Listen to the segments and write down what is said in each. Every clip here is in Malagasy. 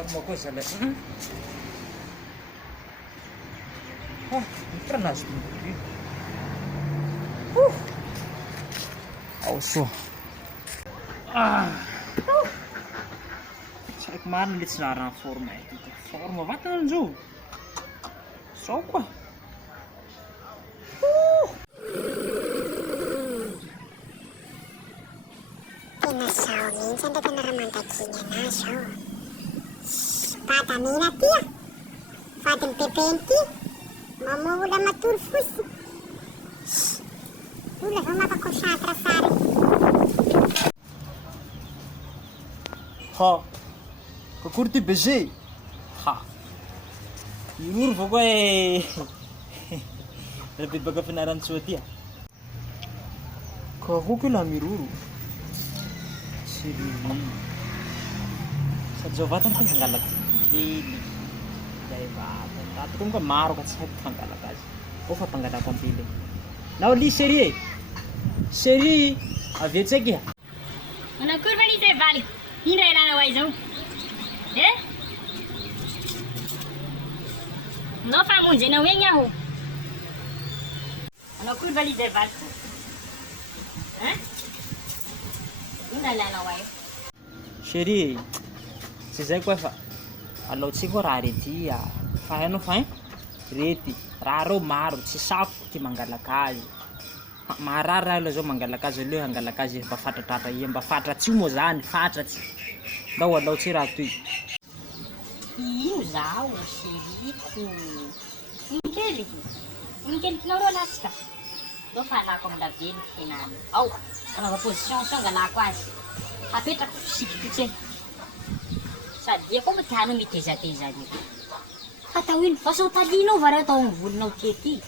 Forma kosa le. Pernah sendiri. Auso. Saya kemarin lihat selarang forma itu. Forma batal jo. So quoi? Tinasyaw, minsan na naman takinya nasyaw. Pata mina tia. Fatin pepenti. Mama udah maturfus. Udah sama pak kosyatra sari. Ha. Kakurti beze. Ha. Yur pokoknya. Lebih baga penaran suatia. Kau kila miruru. Siri. Sa jovatan kan tanggalak. Kili. Dai bata. Tapi kung ka maro ka sa tanggalak aja. O fa tanggalak ang pili. Now li seri. Seri. Avete aqui. Ana kurva ni sai balik. Hinda ila na wai zau. No fa munje na wenya ho. Ana kurva li sai balik. Hinda ila na wai. Seri. Si sai kwa fa. Alo chiko rari tia. Fa no fa. Reti. Raro maro si sapo ki mangala kazi. Marara lo zo mangala kazi lo hangala kazi ba fatra tata yemba fatra tsy mo zany fatra tsy. Ndao alao tsy raha toy. Io zao seriko. Inkeli. Inkeli tinaro latsika. Do falako amina vely henany. Ao, anaova position sangalako azy. Apetrako sikiko tse. Sady ako matano mitezatezany. Atao ino, fa sao talinao va reo atao amin'ny volonao kety.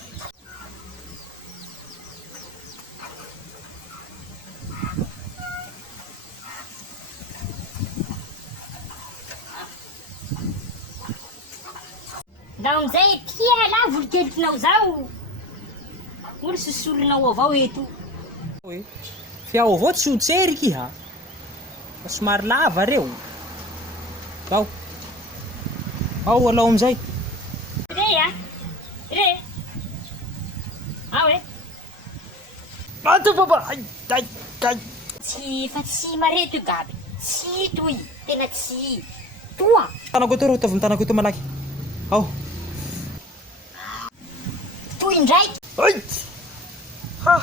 Ndao amizay tia la volokelikinao zao. Olo sosorinao avao eto. Oi. Fiao avao tsy hotseriky ha. Somary lava reo. Ao. Ao alao amizay. Re. Awe. Ato baba. Ai. Tsy fa tsy mareto io gaby. Tsy toy. Tena tsy. Toa. Tanako to ro tavy tanako to malaky. Ao. Toy indraiky. Ai. Ha.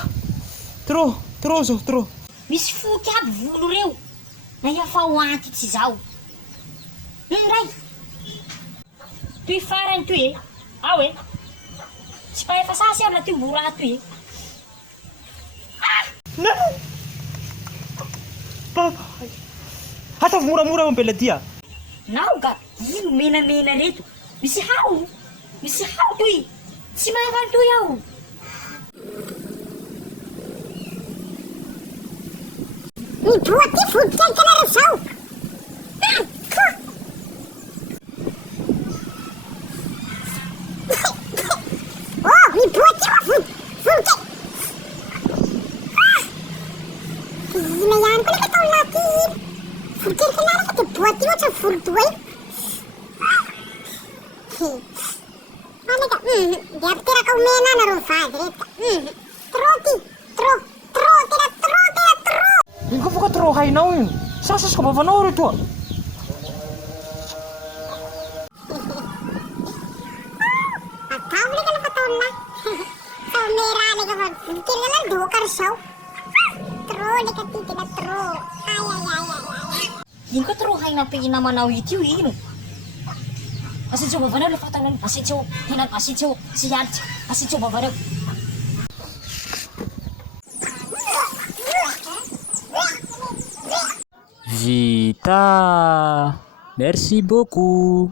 Trop zo, trop. Misy foky aby volo reo. Na iafa ho antitsy zao. Ndray. Toy farany toy Awe. Tsy pa efa sasy aby la toy mbora toy No. Baba. Hata mura-mura ang pelatia. Nao ga, ino mena-mena reto. Misy hao toy. Tsy mahafany toy aho. Mibuati food-cake ka na rin saw. Oh, mibuati mo food-cake. Hinayaan ko na katong laki. Food-cake ka na rin katibuati mo sa food-cake. Ano ka? Diap tira ka umena na rin father. Tro. Yung ko ka trohay na yun. Sasas ka ba panoorin to? Patawli ka na patawli na. Sa umirali ka mag. Kira lang dukar siya. Tro, di ka titina tro. Ay. Hindi ko truhay na pingin naman na ito ino. Asin siya babanaw, lafatan nun. Asin siya, asin siya babanaw. Vita. Merci beaucoup.